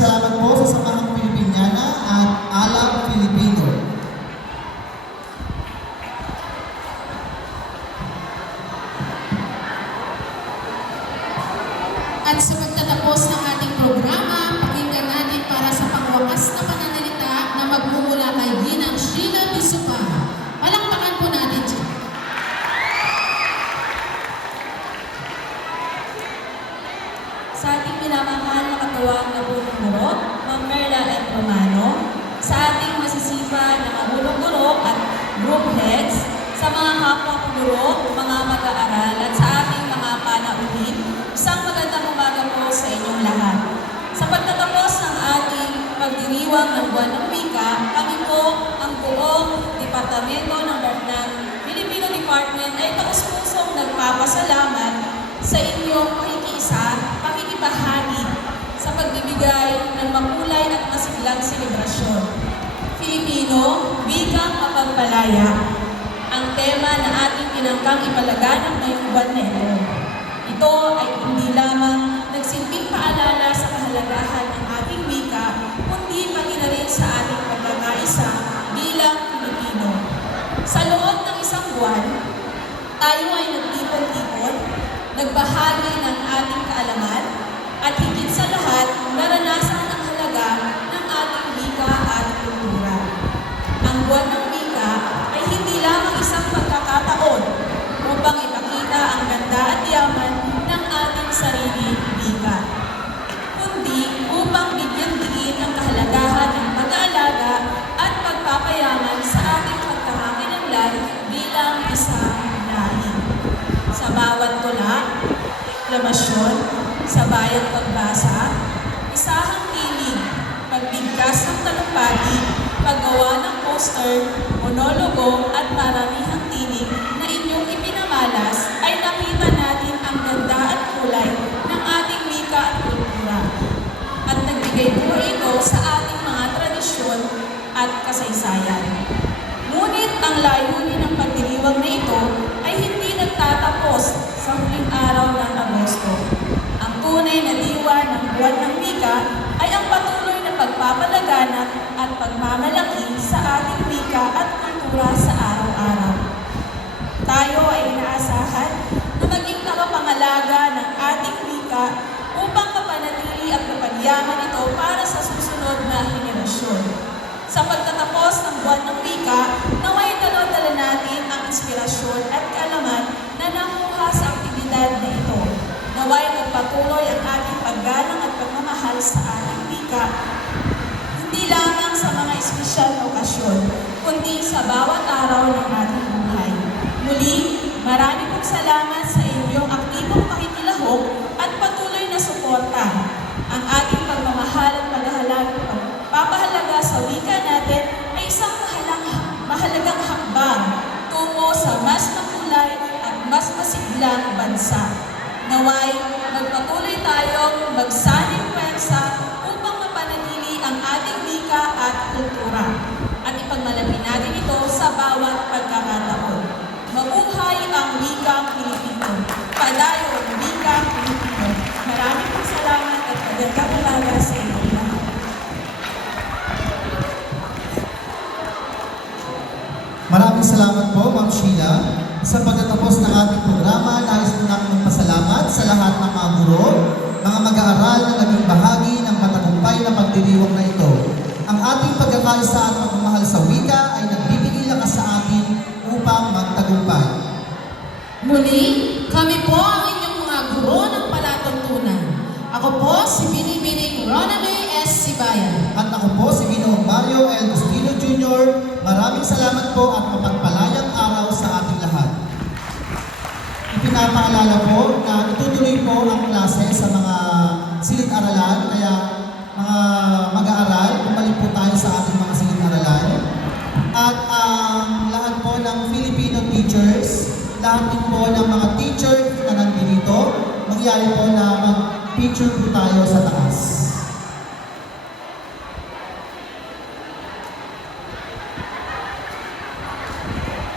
salamat po sa Samahang Pilipiniana at Alam Filipino. At sa pagtatapos ng ating programa, pakinggan natin para sa pangwakas na pananalita na magmumula kay Ginang Sheila Bisupa. Palakpakan po natin siya. Sa ating minamahal na katawan na punong guro, Ma'am Merla M. Romano, sa ating masisipag na mahulong guro at group heads, sa mga kapwa ko guro, mga mag-aaral at sa ating mga panauhin, isang magandang umaga po sa inyong lahat. Sa pagtatapos ng ating pagdiriwang ng Buwan ng Wika, kami po ang buong Departamento ng Filipino Department ay taus-pusong nagpapasalamat sa inyong pakikibahagi sa pagbibigay ng makulay at masiglang selebrasyon. Filipino, Wikang Mapagpalaya, ang tema na ating tinangkang ipalaganap ngayong buwan na ito. Ito ay hindi lamang nagsilbing paalala sa kahalagahan ng ating wika, kundi pati na rin sa ating pagkakaisa bilang Pilipino. Sa loob ng isang buwan, tayo ay nagtipon-tipon, nagbahagi ng ating kaalaman, at higit sa lahat, naranasan ang halaga ng ating wika at kultura. Ang buwan ng wika ay hindi lamang isang pagkakataon upang ipakita ang ganda at yaman ng ating sarili wika, kundi upang bigyan diin ang kahalagahan ng pag-aalaga at pagpapayaman sa ating pagkakakilanlan bilang isang lahi. Sa bawat tula, reklamasyon, sa bayang pagbasa, isahang tinig, pagbigkas ng talumpati, paggawa ng poster, monologo at maramihang tinig na inyong ipinamalas ay nakita natin ang ganda at kulay ng ating wika at kultura at nagbigay buhay ito sa ating mga tradisyon at kasaysayan. Ngunit ang layunin ng pagdiriwang na ito ay hindi nagtatapos sa huling araw ng Agosto. Ang tunay na diwa ng buwan ng wika ay ang patuloy na pagpapalaganap at pagmamalaki sa ating wika at kultura sa araw-araw. Tayo ay inaasahan na maging nakapangalaga ng ating wika upang mapanatili at mapagyaman ito para sa susunod na henerasyon. Sa pagtatapos ng buwan ng wika, naway dala-dala natin ang inspirasyon at kaalaman na nakuha sa aktibidad na ito. Naway magpatuloy ang ating paggalang at pagmamahal sa ating wika, hindi lamang sa mga espesyal na okasyon, kundi sa bawat araw ng ating buhay. Muli, marami pong salamat sa inyong aktibong pakikilahok at patuloy na suporta. Ang ating pagmamahal at pagpapahalaga sa wika natin ay isang mahalagang hakbang tungo sa mas makulay at mas masiglang bansa. Naway, magpatuloy tayong magsaning pwersa upang mapanatili ang ating wika at kultura at ipagmalaki natin ito sa bawat pagkakataon. Mabuhay ang wikang Pilipino. Padayo ang wikang Pilipino. Maraming salamat at magandang umaga sa inyo lahat. Maraming salamat po, Ma'am Sheila. Sa pagtatapos ng ating programa, nais po namin magpasalamat sa lahat ng mga guro, mga mag-aaral na naging bahagi ng matagumpay na pagdiriwang na ito. Ang ating pagkakaisa at pagmamahal sa wika ay nagbibigay lakas sa atin upang magtagumpay. Muli, kami po ang inyong mga guro ng palatuntunan. Ako po si Binibining Roname S. Sibayan. At ako po si Ginoong Mario L. Gustino Jr. Maraming salamat po at mapagpalayang araw sa ating lahat. Ipinapaalala po na itutuloy po ang klase sa mga silid-aralan, kaya mga mag-aaral, bumalik po tayo sa ating mga silid-aralan. At ang lahat po ng Filipino teachers, lahat din po ng mga teachers na nandito, magyari po na mag-picture po tayo sa taas.